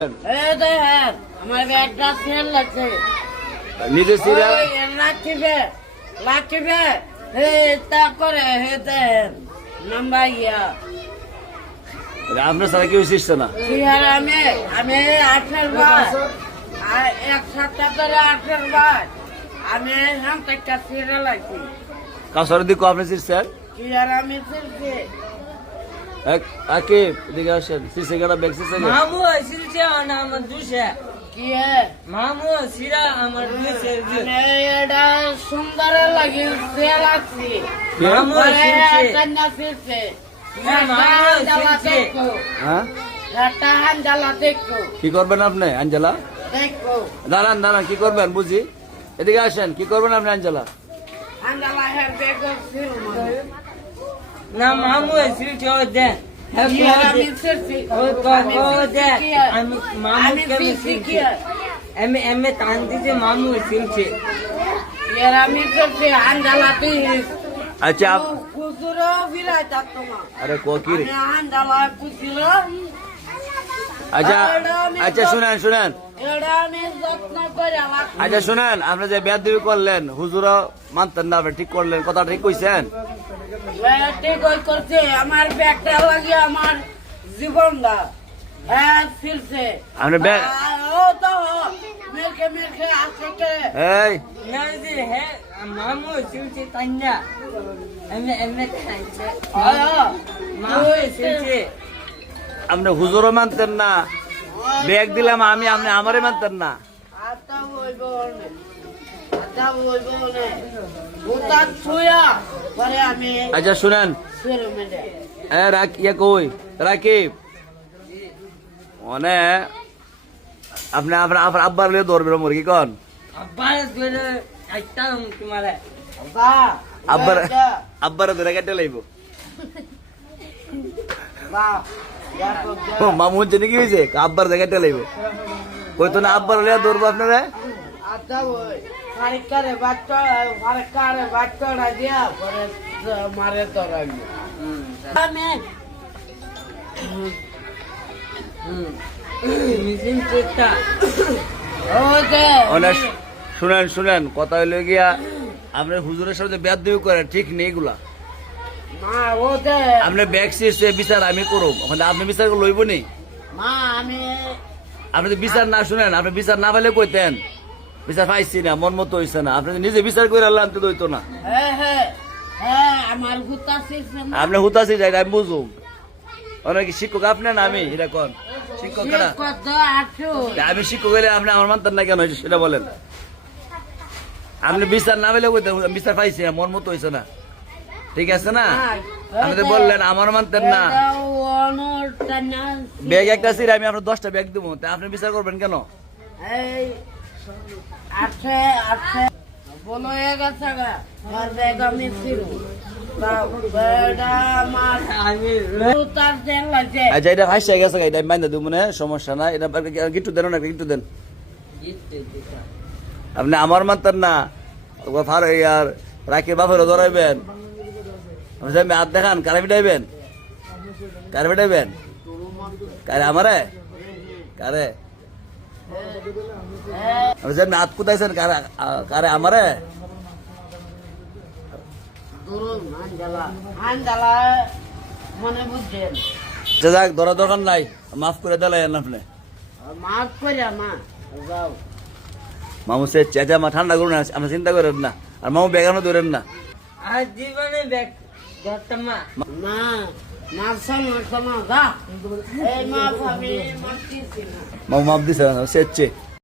আমার ব্যাগটা সেল লাগছে নিজে সিরিয়াল রাখিবে রাখিবে হে তা করে হে দেন নাম্বার ইয়া আপনার সারা কেউ শিখছে না আর আমি 18 বার আর এক সপ্তাহ ধরে 18 বার আমি একটা সিরিয়াল লাগছি কাছাড়ের দিকে আপনি শিখছেন কি আর আমি শিখছি আকে এদিকে আসেন শিখছে কেনা ব্যাগ শিখছে মামু শিলছে না আমার দুশে কি হ্যাঁ মামু সিরা আমার দুশে এটা সুন্দর লাগে সে লাগছি মামু শিলছে কন্যা শিখছে মামু শিলছে হ্যাঁ একটা হান্ডালা দেখো কি করবেন আপনি আঞ্জলা দেখো দাঁড়ান দাঁড়ান কি করবেন বুঝি এদিকে আসেন কি করবেন আপনি আঞ্জলা হান্ডালা হের দেখো না মামু শিলছে ও দে কি আর আমি শিখছি ও দে আমি মামু কেমন শিলছে এমএ টান দিতে মামু শিলছে এর আমি শিখছি হান্ডালা তুই আচ্ছা কুকুরও বিলাই থাকতো না আরে কি রে আমি হান্ডালা কুকুর আচ্ছা আচ্ছা শুনেন শুনেন এটা আমি যত্ন করে আমার আচ্ছা শুনেন আপনি যে বেয়াদবি করলেন হুজুরও মানতেন না আপনি ঠিক করলেন কথা ঠিক কইছেন ঠিক করছে আমার ব্যাগটা লাগে আমার জীবনটা হ্যাঁ ফিরছে আপনি ব্যাগ ও তো মেখে মেখে আসছে এই না যে হে মামু শিলছে তান্না এমএ খাইছে মামু শিলছে আপনি হুজুরও মানতেন না ব্যাগ দিলাম আমি আপনি আমারে মানতেন না আতা হইব না আতা হইব না উতা ছুয়া পরে আমি আচ্ছা শুনেন ফিরে মেলে ইয়ে কই রাকিব মানে আপনি আপনার আপনার আব্বার লিয়ে ধরবেন মুরগি কন আব্বার ধরে কাটতা তোমারে বা আব্বার আব্বার ধরে কেটে লাইব বা মামু জানি কি হয়েছে আব্বার জায়গাটা লাইব কই তো না আব্বার লিয়ে ধরবো আপনারা আতা ওই ফারিকারে বাচ্চারা দিয়া পরে মারে ধরাবি আমি মিজিন চেষ্টা ও দে অনেক শুনেন শুনেন কথা হইলে গিয়া আপনি হুজুরের সাথে বেয়াদবি করে ঠিক নেই এগুলা মা ও দে আপনি ব্যাগ সিস্টে বিচার আমি করব ওখানে আপনি বিচার করে লইব নি মা আমি আপনি তো বিচার না শুনেন আপনি বিচার না পাইলে কইতেন বিচার পাইছি না মন মতো হইছে না আপনি নিজে বিচার করে আল্লাহ আনতে দইতো না হ্যাঁ হ্যাঁ হ্যাঁ আমার গুতা শিখছে না আপনি হুতাছি যাই আমি বুঝুম অনেক শিক্ষক আপনি না আমি এটা কোন শিক্ষক না কত আছো আমি শিক্ষক হইলে আপনি আমার মানতেন না কেন হয়েছে সেটা বলেন আপনি বিচার না পাইলে কইতেন বিচার পাইছি না মন মতো হইছে না ঠিক আছে না আপনি তো বললেন আমার মানতেন না ব্যাগ একটা ছিল আমি আপনার 10টা ব্যাগ দেবো তা আপনি বিচার করবেন কেন এই আছে আছে বলো এক আছে গা আর ব্যাগ আমি ছিল বেড়া আমার আমি তার দেন লাগে আচ্ছা এটা হাসি গেছে এটা আমি বাইন্দা দেবো না সমস্যা না এটা গিট্টু দেন না গিট্টু দেন আপনি আমার মানতেন না ফার আর রাখি বাপেরও ধরাইবেন আপনি হাত দেখান কারে পিটাইবেন কারে পিটাইবেন কারে আমারে কারে আপনি হাত কুতাইছেন কারে কারে আমারে আন্দালা মনে বুঝছেন যাক ধরা দরকার নাই মাফ করে দিলেন আপনি মাফ করে মা যাও মামু সে চেঁচা মা ঠান্ডা করুন না আপনি চিন্তা করেন না আর মামু বেগানো ধরেন না আর জীবনে ব্যাগ ধরতামা মা মারসামা যা এই মা আমি মারতেছি না মামু মাফ দিছে সে